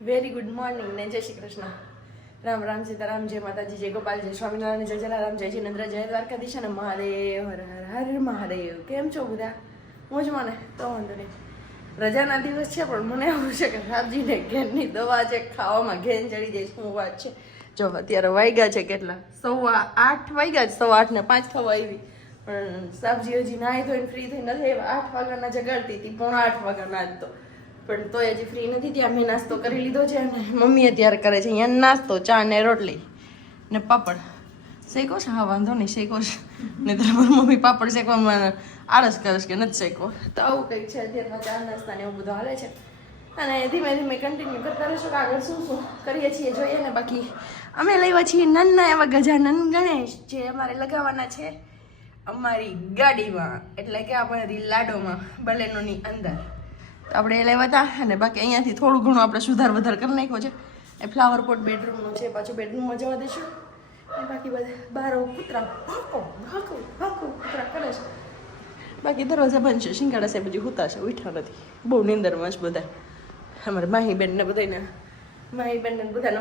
Very good morning ને જય શ્રી કૃષ્ણ. રામ રામ સીતારામ, જય માતાજી, જય ગોપાલ, જય સ્વામિનારાયણ, જય જલારામ, જય જિનેન્દ્ર, જય દ્વારકાધીશ અને મહાદેવ હર હર હર મહાદેવ. કેમ છો બધા? મોજમાં ને? તો વાંધો નહીં. રજાના દિવસ છે પણ મને એવું છે કે સાબજીને ઘેરની દવા છે, ખાવામાં ઘેન ચડી જાય. શું વાત છે? જો અત્યારે વાગ્યા છે કેટલા? 8:15 વાગ્યા જ. 8:08 થવા આવી પણ સાબજી હજી નાહી ધોઈને ફ્રી થઈ નથી. 8 વાગ્યાના જગાડતી હતી, 7:45 વાગ્યાના જ તો પણ તોય હજી ફ્રી નથી. ત્યાં મેં નાસ્તો કરી લીધો છે અને મમ્મી અત્યારે કરે છે અહીંયા નાસ્તો, ચા ને રોટલી ને પાપડ શેકો છે. હા વાંધો નહીં, શેકો છે. ને તારા મમ્મી પાપડ શેકવામાં આળસ કરે છે કે નથી શેકો. તો આવું કંઈક છે અત્યારમાં ચા નાસ્તા ને એવું બધું હાલે છે અને ધીમે ધીમે કન્ટિન્યુ કરતા રહીશું કે આગળ શું શું કરીએ છીએ જોઈએ ને. બાકી અમે લાવ્યા છીએ નાના એવા ગજાનન ગણેશ જે અમારે લગાવવાના છે અમારી ગાડીમાં, એટલે કે અમારી લાડોમાં, બલેનોની અંદર. આપણે એ લેવા હતા અને બાકી અહીંયાથી થોડું ઘણું આપણે સુધાર વધાર કરી નાખ્યો છે. એ ફ્લાવર પોટ બેડરૂમનો છે, પાછું બેડરૂમમાં જવા દઈશું. અને બાકી બધા બારો કૂતરા કૂતરા કરે છે. બાકી દરવાજા બંધ છે, શિંગાડા સાહેબ હજી હુતા છે, ઉઠ્યા નથી. બહુ નીંદરમાં જ બધા. અમારે માહીબેન ને બધાને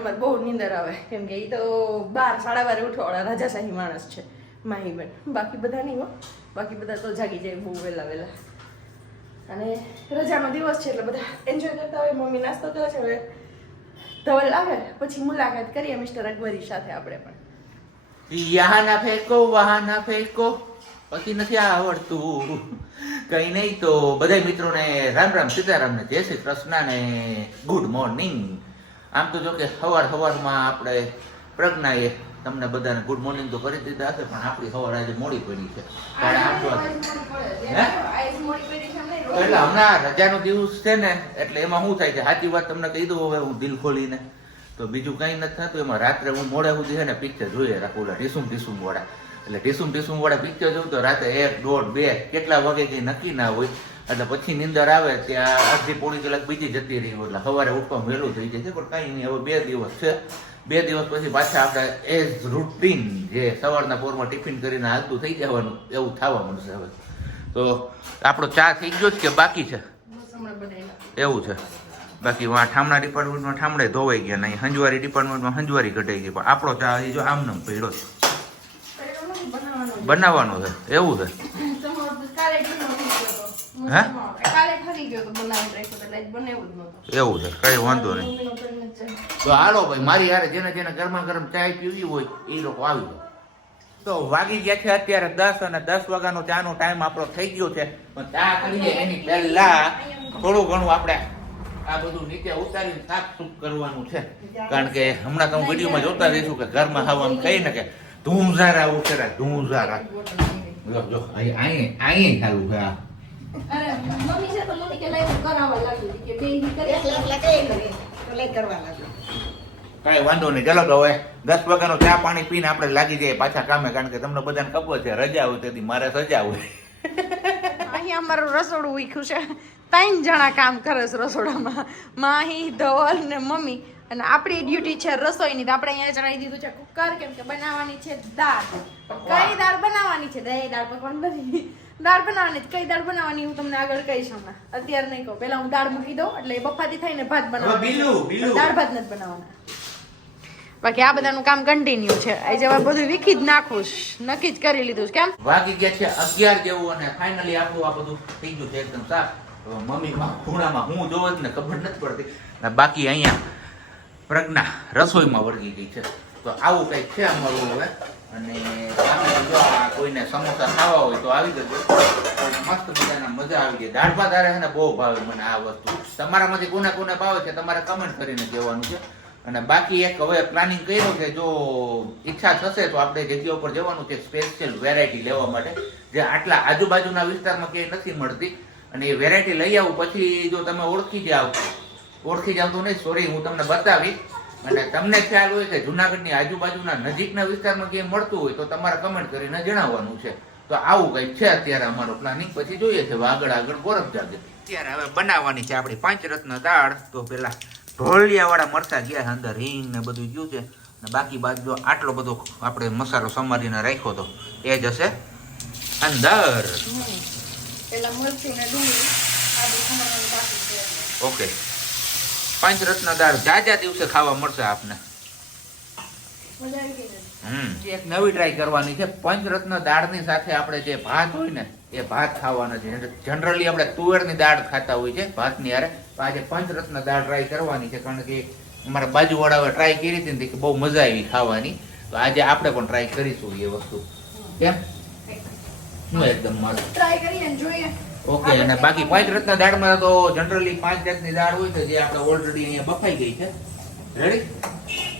અમારે બહુ નીંદર આવે કેમ કે એ તો 12 સાડા 12 ઉઠવાવાળા રાજાશાહી માણસ છે માહીબેન. બાકી બધા નહીં હો, બાકી બધા તો જાગી જાય બહુ વહેલા વહેલા. અને રજાનો દિવસ છે એટલે બધા એન્જોય કરતા હોય. મમ્મી નાસ્તો કરે છે. હવે ધવલ આવે પછી મુલાકાત કરીએ મિસ્ટર અકબરી સાથે આપણે પણ. યહાના ફેંકો વહાના ફેંકો, પછી નથી આવડતું કઈ નહીં. તો બધા મિત્રોને રામ રામ સીતારામ ને જય શ્રી કૃષ્ણ ને ગુડ મોર્નિંગ. આમ તો જો કે સવારમાં આપણે પ્રજ્ઞાએ તમને બધાને ગુડ મોર્નિંગ તો કરી દીધા હશે પણ આપણી સવાર આજે મોડી પડી છે. એટલે હમણાં રજાનો દિવસ છે ને એટલે એમાં શું થાય છે, સાચી વાત તમને કહી દઉં હવે હું દિલ ખોલીને, તો બીજું કંઈ નથી થતું. એમાં રાત્રે હું મોડે સુધી છે ને પિક્ચર જોઈએ રાખું, ઢીસુમ વાળા. એટલે ઢીસુમ વાળા પિક્ચર જોઉં તો રાતે 1, 1:30, 2 કેટલા વાગે કંઈ નક્કી ના હોય. એટલે પછી નીંદર આવે ત્યાં અડધી પોણી કલાક બીજી જતી રહી હોય એટલે સવારે ઉઠવામાં વહેલું થઈ જાય છે. પણ કાંઈ નહીં, હવે 2 દિવસ છે. 2 દિવસ પછી પાછા આપણે એઝ રૂટીન જે સવારના પોરમાં ટિફિન કરીને હાલતું થઈ જવાનું એવું થવા મળશે. હવે તો આપણો ચા થઈ ગયો છે કે બાકી છે? એવું છે. બાકી ઠામણા ડિપાર્ટમેન્ટમાં ઠામડે ધોવાઈ ગયા, નહીં હંજવારી ડિપાર્ટમેન્ટમાં હંજવારી ઘટાઈ ગઈ. પણ આપણો ચા જો આમનામ પડ્યો છે, બનાવવાનો છે. એવું છે. હે એવું છે, કઈ વાંધો નહીં. તો હાલો ભાઈ, મારી યાર જેને ગરમા ગરમ ચાય પીવી હોય એ લોકો આવી જાય. તો વાગી ગયા છે અત્યારે 10 અને 10 વાગ્યાનો ચાનો ટાઈમ આપણો થઈ ગયો છે. પણ ચા કરીએ એની પહેલા થોડું ઘણું આપણે આ બધું નીચે ઉતારીને સાફ સૂફ કરવાનું છે. કારણ કે હમણાં તમે વિડીયોમાં જોતા રહીશું કે ઘરમાં હવાનું કઈ ને કે ધૂમઝારા ઉતરે, ધૂમઝારા. જો અહીં ચાલુ છે. કઈ વાંધો નહીં. ચાલો તો હવે 10 વાગ્યાનો ચા પાણી પીને આપણે લાગી જઈએ પાછા કામે. કારણ કે તમને બધાને ખબર છે રજા હોય તેથી મારે સજા હોય. અહીંયા અમારું રસોડું ઉખ્યું છે. 3 જણા કામ કરે છે રસોડામાં, માહી, ધવલ ને મમ્મી. અને આપણી ડ્યુટી છે રસોઈની. તો આપણે અહીંયા ચડાવી દીધું છે કુકર, કેમ કે બનાવવાની છે દાળ. કઈ દાળ બનાવવાની છે? દાળ પકવાન બની દાળ બનાવવાની. કઈ દાળ બનાવવાની હું તમને આગળ કહીશ હમણાં, અત્યારે નહીં કહું. પેલા હું દાળ મૂકી દઉં એટલે બફાતી થઈને ભાત બનાવવાનું. દાળ ભાત નથી બનાવવાના. બાકી આ બધાનું કામ કન્ટિન્યુ છે. એ જવા બધું વિખી જ નાખું, નક્કી જ કરી લીધું. કેમ વાગી ગયા છે 11 જેવું અને ફાઇનલી આપણું આ બધું થઈ ગયું છે એકદમ સાફ. મમ્મી ખૂણામાં હું જોઉં જ ને ખબર નથી પડતી. બાકી અહીંયા પ્રજ્ઞા રસોઈમાં વળગી ગઈ છે. તો આવું કંઈક છે અમારું હવે. અને જો કોઈને સમોસા ખાવા હોય તો આવી જજો, મસ્ત મજાના મજા આવી જાય. દાળ ભાત આરે છે ને બહુ ભાવે મને આ વસ્તુ. તમારામાંથી કોને ભાવે છે તમારે કમેન્ટ કરીને કહેવાનું છે. અને બાકી એક હવે પ્લાનિંગ કર્યો કે જો ઈચ્છા થશે તો આપણે જગ્યા ઉપર જવાનું છે સ્પેશિયલ વેરાયટી લેવા માટે, જે આટલા આજુબાજુના વિસ્તારમાં ક્યાંય નથી મળતી. અને એ વેરાયટી લઈ આવું. પછી જો તમે ઓળખી જાવ તો નહીં, સોરી, હું તમને બતાવીશ. અને તમને ખ્યાલ હોય કે જુનાગઢની આજુબાજુના નજીકના વિસ્તારમાં ક્યાંય મળતું હોય તો તમારે કમેન્ટ કરીને જણાવવાનું છે. તો આવું કંઈક છે અત્યારે અમારો પ્લાનિંગ. પછી જોઈએ છે આગળ ગોરખ જાગે. અત્યારે હવે બનાવવાની છે આપણી 5 રત્ન દાળ. તો પેલા ઢોલિયાવાળા મરચા ગયા અંદર, હિંગ ને બધું ગયું છે. અને બાકી બાજુ આટલો બધો આપણે મસાલો સમારીને રાખ્યો તો એ જ હશે અંદર. ઓકે. પંચરત્ન દાળ જાજા દિવસે ખાવા મળશે આપને. મજા આવી ગઈ ને? એક નવી ટ્રાય કરવાની છે. પંચરત્ન દાળની સાથે આપણે જે ભાત હોય ને એ ભાત ખાવાના છે. જનરલી આપણે તુવેરની દાળ ખાતા હોય છે ભાતની હારે. તો આજે પંચરત્ન દાળ ટ્રાય કરવાની છે, કારણ કે અમારા બાજુવાળાએ ટ્રાય કરી હતી ને કે બહુ મજા આવી ખાવાની. તો આજે આપણે પણ ટ્રાય કરીશું એ વસ્તુ. કેમ? એકદમ મસ્ત. ટ્રાય કરીએ ને જોઈએ. ઓકે. અને બાકી પંચરત્ન દાળમાં તો જનરલી 5 જાતની દાળ હોય છે, જે આપણે ઓલરેડી અહીંયા બફાઈ ગઈ છે. રેડી?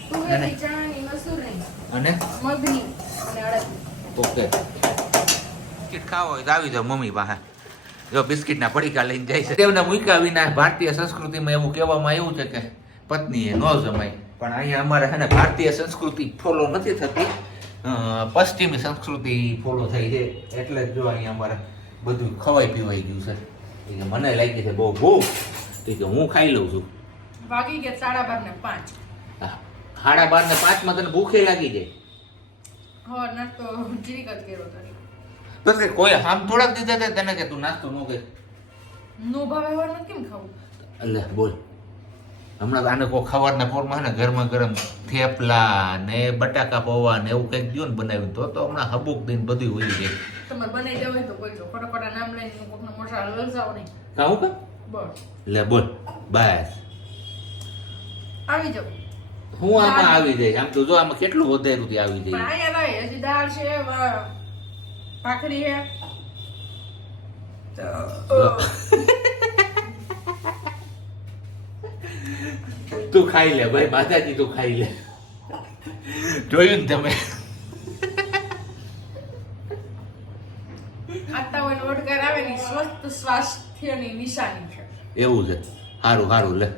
તુવેરની, ચણાની, મસૂરની, અને મગની અને અડદની. ઓકે. બિસ્કિટ ખાવા હોય તો આવી જાવ મમ્મી પાસે. જો બિસ્કિટના પડીકા લઈને જાય છે. તેમને મૂક્યા વિના ભારતીય સંસ્કૃતિમાં એવું કહેવામાં આવ્યું છે કે પત્નીએ ન જમાય. પણ અહીંયા અમારે છે ને ભારતીય સંસ્કૃતિ ફોલો નથી થતી, પશ્ચિમી સંસ્કૃતિ ફોલો થઈ છે. એટલે જ જો અહીંયા અમારે બધું ખવાઈ પીવાઈ ગયું છે. એ કે મને લાગી છે બહુ ભૂખ, એ કે હું ખાઈ લઉં છું. વાગી ગયા 12:30 ને 5. 12:30 ને 5 માં તને ભૂખે લાગી જાય. હા, નાસ્તો જીરીક જ કર્યો તો. તો કે કોઈ આમ થોડાક દીધા હતા તને કે તું નાસ્તો ન કર? નો ભાવે હોવાનું કેમ ખાવું? એટલે બોલ, હમણાં આને કોઈ ખવારના પોરમાં ને ગરમા ગરમ થેપલા ને બટાકા પૌવા ને એવું કંઈક દો ને બનાવ્યું તો હમણાં હબુક દઈને બધું હોય જાય. તમારે બનાવી દેવું હોય તો કોઈ જો ફટાફટ નામ લઈને કોકનો મસાલો લલસાવો નહીં. કાવું કે? બસ લે બોલ બસ. આવી જાવ. હું આમાં આવી જાય. આમ તો જો આમાં કેટલું વધાર્યું તે આવી પણ જાય. અહીંયા નહીં, હજી દાળ છે, ભાખરી છે. તું ખાઈ લે ભાઈ, માતાજી તું ખાઈ લે. જોયું ને તમે? ખાતા હોય ને ઓડકાર આવે ને સ્વસ્થ સ્વાસ્થ્યની નિશાની છે. એવું છે. સારું સારું લે.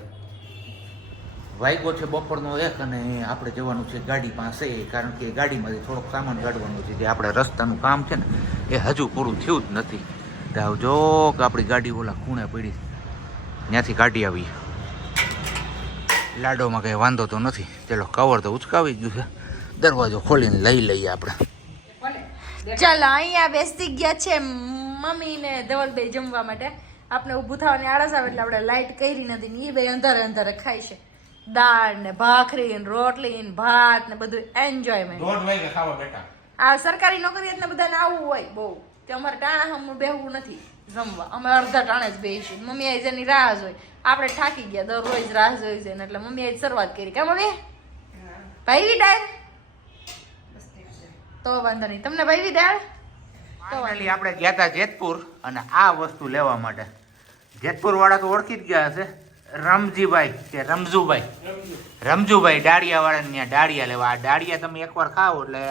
વાગ્યો છે બપોરનો 1 અને આપણે જવાનું છે ગાડી પાસે, કારણ કે ગાડીમાંથી થોડોક સામાન કાઢવાનો છે. જે આપણે રસ્તાનું કામ છે ને એ હજુ પૂરું થયું જ નથી. તો જો કે આપણી ગાડી ઓલા ખૂણે પડી, ત્યાંથી કાઢી આવી. લાડોમાં કંઈ વાંધો તો નથી. ચલો કવર તો ઉચકાવી ગયું છે, દરવાજો ખોલીને લઈ લઈએ આપણે. ચાલો, અહીંયા બેસી ગયા છે મમ્મી ને ધવલભાઈ જમવા માટે. આપણે ઊભું થવાની આળસ આવે એટલે આપણે લાઈટ કરી નથી ને એ બે અંધારે અંધારે ખાય છે. દાળ ને ભાખરી ને રોટલી ને ભાત ને બધું એન્જોયમેન્ટ. 1:30 વાગે ખાવા બેઠા. આ સરકારી નોકરી એટલે બધાને આવું હોય બહુ. કે અમારે ટાણા હમ બેહવું નથી જમવા, અમે અડધા ટાણે જ બેસીશું. મમ્મી આઈ જેની રાહ જોઈ, આપણે થાકી ગયા દરરોજ રાહ જોઈ છે એટલે મમ્મી આઈ શરૂઆત કરી. કે મમ્મી ભાઈ દાળ તો વાંધો નહીં, તમને ભાઈ દાળ તો ફાઇનલી આપણે ગયા હતા જેતપુર અને આ વસ્તુ લેવા માટે. જેતપુર વાળા તો ઓળખી જ ગયા હશે, રમજીભાઈ કે રમજુભાઈ ડાળિયા વાળાને ત્યાં ડાળિયા લેવા. આ ડાળિયા તમે એકવાર ખાઓ એટલે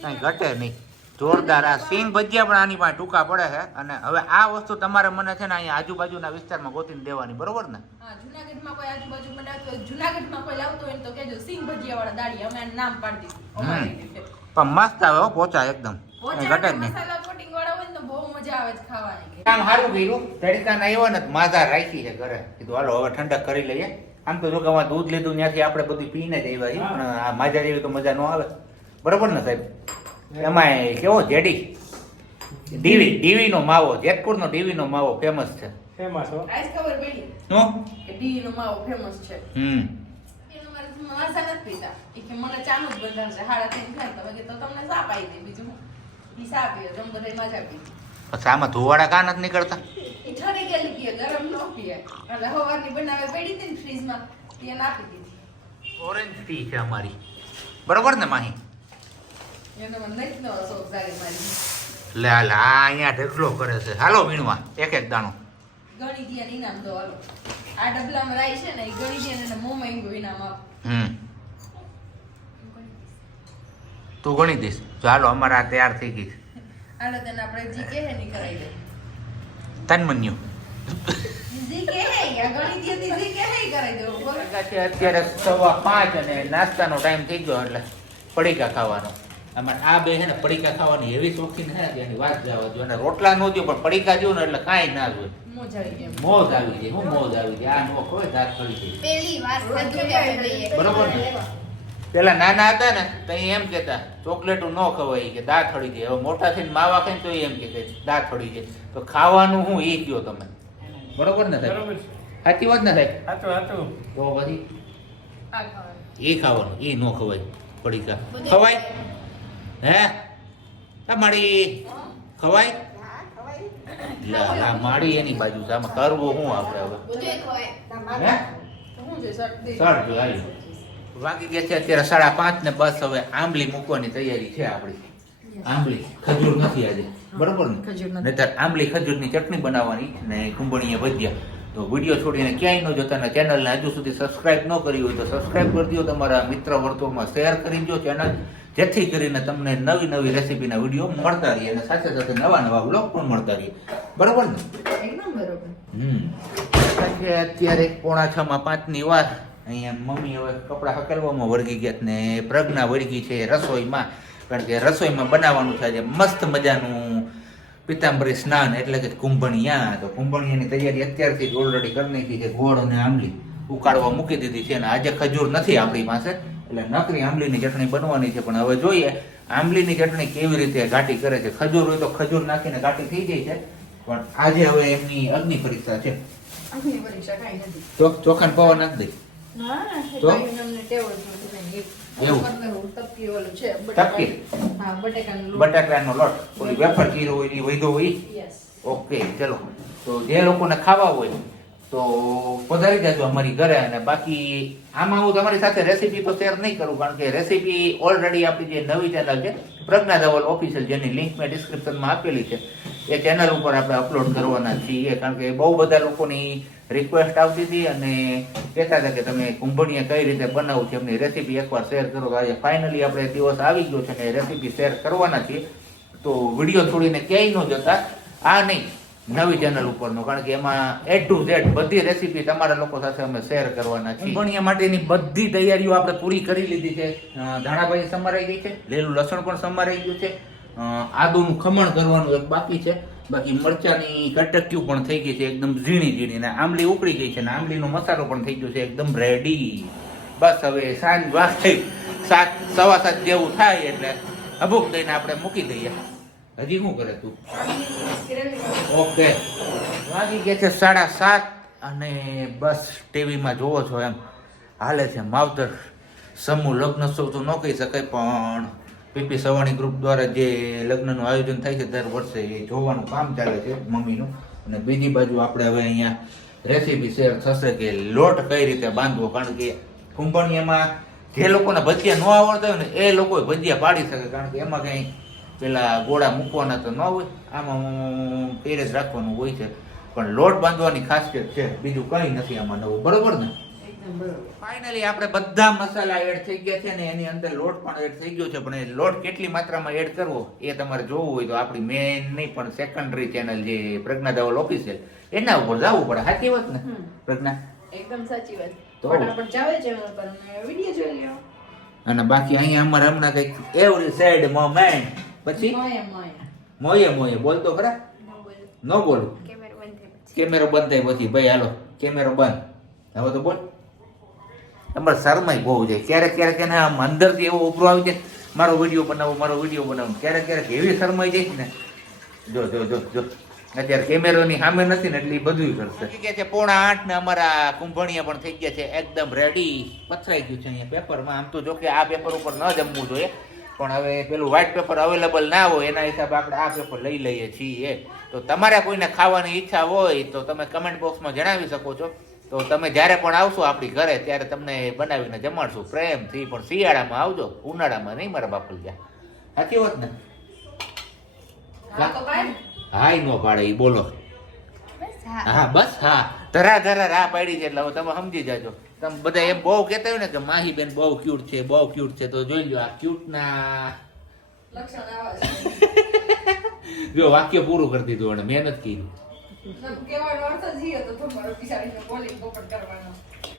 કઈ ઘટે નહીં. જોરદાર. આ સિંગ ભજીયા પણ આની પાસે ટૂંકા પડે છે. અને હવે આ વસ્તુ તમારે મને છે ને અહીંયા આજુબાજુના વિસ્તારમાં ગોતીને દેવાની, બરોબર ને? હા, જુનાગઢમાં કોઈ આજુબાજુ બનાવતો હોય, જુનાગઢમાં કોઈ લાવતો હોય તો કહેજો સિંગ ભજીયા વાળા દાળિયા, અમે નામ પાડી દીધું. પણ મસ્ત આવે હો, પોચા એકદમ, ઘટે જ નહીં. મસાલા કોટિંગ વાળા હોય ને તો બહુ મજા આવે છે ખાવાની. કામ સારું કર્યું. તડકાના આવ્યા ને માધા રાખી છે ઘરે. કીધું હાલો હવે ઠંડક કરી લઈએ. આમ તો જો કે આમાં દૂધ લીધું ત્યાંથી આપણે બધું પીને જ આવ્યા છીએ, પણ આ માજા જેવી તો મજા ન આવે, બરોબર ને સાહેબ? એમાં કેવો જેડી ડીવી નો માવો, જેતપુર નો ડીવી નો માવો ફેમસ છે. આઈસ ખબર પડી નો કે ડી નો માવો ફેમસ છે. હમ એનો મારે મજા નથી પીતા. એ કે મને ચાનું જ બંધાણ છે, 3:30 થાય તો કે તો તમને ચા પાઈ દે. બીજું ઈ ચા પીએ તો બધા મજા પી. પછી આમાં ધોવાડા કા નથી નીકળતા? એ ઠરી ગયેલી પીએ, ગરમ ન પીએ. એટલે હવારની બનાવે પડી હતી ને ફ્રીજમાં, એ નાખી દીધી. ઓરેન્જ ટી છે અમારી, બરોબર ને માહી? એને મને નથી નવો શોખ જાગે મારી. લે હાલ આ અહીંયા ઢેકલો કરે છે. હાલો વીણવા એક દાણો. ગણી દિયા ઇનામ દો હાલો. આ ડબલામાં રાઈ છે ને એ ગણી દિયા ને મોમાં ઈંગો ઇનામ આપ. તું ગણી દઈશ. ચાલો અમારે આ તૈયાર થઈ ગઈ. હાલો તેને આપણે જી કે હે ની કરાઈ દે. તન્મન્યુ જી કે હે યા ગણી દિયા જી કે હે કરાઈ દો. અત્યારે 5:15 અને નાસ્તાનો ટાઈમ થઈ ગયો એટલે પડીકા ખાવાનો. અમારે આ બે છે ને પડીકા ખાવાની એવી શોખીન છે જેની વાત જવા જો. અને રોટલા નો દો પણ પડીકા જો ને એટલે કાંઈ ના જોઈએ. મોજ આવી ગઈ. મોજ આવી જાય. હું મોજ આવી જાય. આ નો કોઈ દાંત કરી જાય. પેલી વાર ખાધી બરોબર ને? પેલા નાના હતા ને તો એમ કેતા ચોકલેટું ન ખવાય કે દાંત હળી જાય. હવે મોટા થઈને માવા ખાઈને તો એમ કે દાંત હળી જાય. તો ખાવાનું હું એ કયો તમે, બરોબર ને સાહેબ? સાચી વાત ને સાહેબ? હાચું હાચું. તો પછી આ ખાવાનું. એ ખાવાનું એ ન ખવાય પડીકા ખવાય હે માડી ખવાય લા માડી એની બાજુ છે આમાં કરવું શું આપણે હવે બધુંય ખવાય. હે શું છે શરદી? સારું આવી વાગી ગયા છે અત્યારે 5:30 ને બસ હવે આંબલી મૂકવાની તૈયારી છે આપણી આંબલી ખજૂર નથી આજે બરોબર ને ખજૂર નથી. નહીતર આંબલી ખજૂરની ચટણી બનાવવાની ને કુંબળીએ ભજીયા તો વિડીયો છોડીને ક્યાંય ન જતા ને ચેનલને હજુ સુધી સબસ્ક્રાઇબ ન કરી હોય તો સબસ્ક્રાઇબ કરી દો તમારા મિત્ર વર્તુળમાં શેર કરી દો ચેનલ જેથી કરીને તમને નવી નવી રેસીપીના વિડીયો મળતા રહીએ અને સાથે સાથે નવા નવા બ્લોગ પણ મળતા રહીએ બરોબર ને એકદમ બરોબર. અત્યારે 4:45 વાર અહીંયા મમ્મી હવે કપડાં હકેલવામાં વળગી ગયા ને પ્રજ્ઞા વળગી છે રસોઈમાં કારણ કે રસોઈમાં બનાવવાનું છે આજે મસ્ત મજાનું પિતાંબરી સ્નાન એટલે કે કુંભણિયા તો કુંભણિયાની તૈયારી અત્યારથી જ ઓલરેડી કરી નાખી છે ગોળ અને આંબલી ઉકાળવા મૂકી દીધી છે અને આજે ખજૂર નથી આપણી પાસે એટલે નકરી આંબલીની ચટણી બનવાની છે પણ હવે જોઈએ આંબલીની ચટણી કેવી રીતે ઘાટી કરે છે ખજૂર હોય તો ખજૂર નાખીને ઘાટી થઈ જાય છે પણ આજે હવે એમની અગ્નિ પરીક્ષા છે આની પરીક્ષા કાંઈ નથી. ચોખાને પવા નાખ દઈ ના, તો? ભાઈ અમને ટેવ જ નથી. એવું? તપકી ઓલું છે. તપકી? હા, બટેકાનું લોટ. બટાકાનો લોટ ઓલી વેફર ચીરો હોય એ વૈધો હોય Yes. ઓકે ચલો તો જે લોકોને ખાવા હોય તો પધારી જાજો અમારી ઘરે અને બાકી આમાં હું તમારી સાથે રેસીપી તો શેર નહીં કરું કારણ કે રેસીપી ઓલરેડી આપણી જે નવી ચેનલ છે પ્રજ્ઞા ધવલ ઓફિશિયલ જેની લિંક મેં ડિસ્ક્રિપ્શનમાં આપેલી છે એ ચેનલ ઉપર આપણે અપલોડ કરવાના છીએ કારણ કે બહુ બધા લોકોની રિક્વેસ્ટ આવતી હતી અને કહેતા હતા કે તમે કુંભળીએ કઈ રીતે બનાવું છે એમની રેસીપી એકવાર શેર કરો તો આજે ફાઇનલી આપણે દિવસ આવી ગયો છે અને રેસીપી શેર કરવાના છીએ તો વિડીયો છોડીને ક્યાંય ન જતા આ નહીં નવી ચેનલ ઉપરનો કારણ કે એમાં A to Z બધી રેસીપી તમારા લોકો સાથે અમે શેર કરવાના છીએ કુંભળીયા માટેની બધી તૈયારીઓ આપણે પૂરી કરી લીધી છે ધાણાભાજી સમારાઈ ગઈ છે લીલું લસણ પણ સમારાઈ ગયું છે આદુનું ખમણ કરવાનું એક બાકી છે બાકી મરચાની કટક્યું પણ થઈ ગઈ છે એકદમ ઝીણી ઝીણી ને આંબલી ઉકળી ગઈ છે ને આંબલીનો મસાલો પણ થઈ ગયો છે એકદમ રેડી બસ હવે સાંજ વાત થઈ 7:15 જેવું થાય એટલે અભૂક દઈને આપણે મૂકી દઈએ હજી શું કરે તું ઓકે વાગી ગયા છે 7:30 અને બસ ટીવીમાં જોવો છો એમ હાલે છે માવતર સમૂહ લગ્નોત્સવ તો ન કહી શકાય પણ પીપી સવાણી ગ્રુપ દ્વારા જે લગ્નનું આયોજન થાય છે દર વર્ષે એ જોવાનું કામ ચાલે છે મમ્મીનું અને બીજી બાજુ આપણે હવે અહીંયા રેસીપી શેર થશે કે લોટ કઈ રીતે બાંધવો કારણ કે કુંભણિયામાં જે લોકોને ભજીયા ન આવડતા હોય ને એ લોકો ભજીયા પાડી શકે કારણ કે એમાં કંઈ પેલા ગોળા મૂકવાના તો ન હોય આમાં પેરે જ રાખવાનું હોય છે પણ લોટ બાંધવાની ખાસિયત છે બીજું કંઈ નથી આમાં નવું બરોબર ને એકદમ બરોબર. ફાઇનલી આપણે બધા મસાલા એડ થઈ ગયા છે ને એની અંદર લોટ પણ એડ થઈ ગયો છે પણ એ લોટ કેટલી માત્રામાં એડ કરવો એ તમારે જોવું હોય તો આપણી મેઇન નહીં પણ સેકન્ડરી ચેનલ જે પ્રજ્ઞા ધવલ ઓફિશિયલ એના ઉપર જવું પડે સાચી વાત ને પ્રજ્ઞા એકદમ સાચી વાત. તો? ફટાફટ જાવે છે પર અમે વિડીયો જોઈ લ્યો. અને બાકી અહીંયા અમારે હમણાં કંઈક એવરી સાઈડ મોમેન્ટ પછી મોયા. મોયે બોલતો ખરા ન બોલું કેમેરો બંધ થઈ પછી. કેમેરો બંધ થાય પછી ભાઈ હાલો કેમેરો બંધ હવે તો બોલ અમારે શરમાઈ બહુ જાય ક્યારેક ક્યારેક એને આમ અંદરથી એવો ઉભરો આવી જાય મારો વિડીયો બનાવો ક્યારેક ક્યારેક એવી શરમાઈ જાય ને જો જો જો જો અત્યારે કેમેરાની સામે નથી ને એટલે એ બધું કરશે થઈ ગયા છે 7:45 ને અમારા કુંભણિયા પણ થઈ ગયા છે એકદમ રેડી પથરાઈ ગયું છે અહીંયા પેપરમાં આમ તો જો કે આ પેપર ઉપર ન જમવું જોઈએ પણ હવે પેલું વ્હાઇટ પેપર અવેલેબલ ના હોય એના હિસાબે આપણે આ પેપર લઈ લઈએ છીએ તો તમારે કોઈને ખાવાની ઈચ્છા હોય તો તમે કમેન્ટ બોક્સમાં જણાવી શકો છો તો તમે જ્યારે પણ આવશો આપણી ઘરે ત્યારે તમને બનાવીને જમાડશું પ્રેમથી પણ શિયાળામાં આવજો ઉનાળામાં નહીં મારા બાપુલિયા સાચી વાત ને હા તો કાંઈ હાય નો પાડે ઈ બોલો બસ હા. હા બસ હા ધરા રાહ પાડી છે એટલે હવે તમે સમજી જાજો તમે બધા એમ બહુ કહેતા હોય ને કે માહી બેન બહુ ક્યુટ છે તો જોઈ લો આ ક્યુટ ના લક્ષણ આવા છે. જો વાક્ય પૂરું કરી દીધું અને મહેનત કરી કહેવાનો અર્થ જ ઈ હતો તમારો બિચારીને બોલી પોપટ કરવાનો.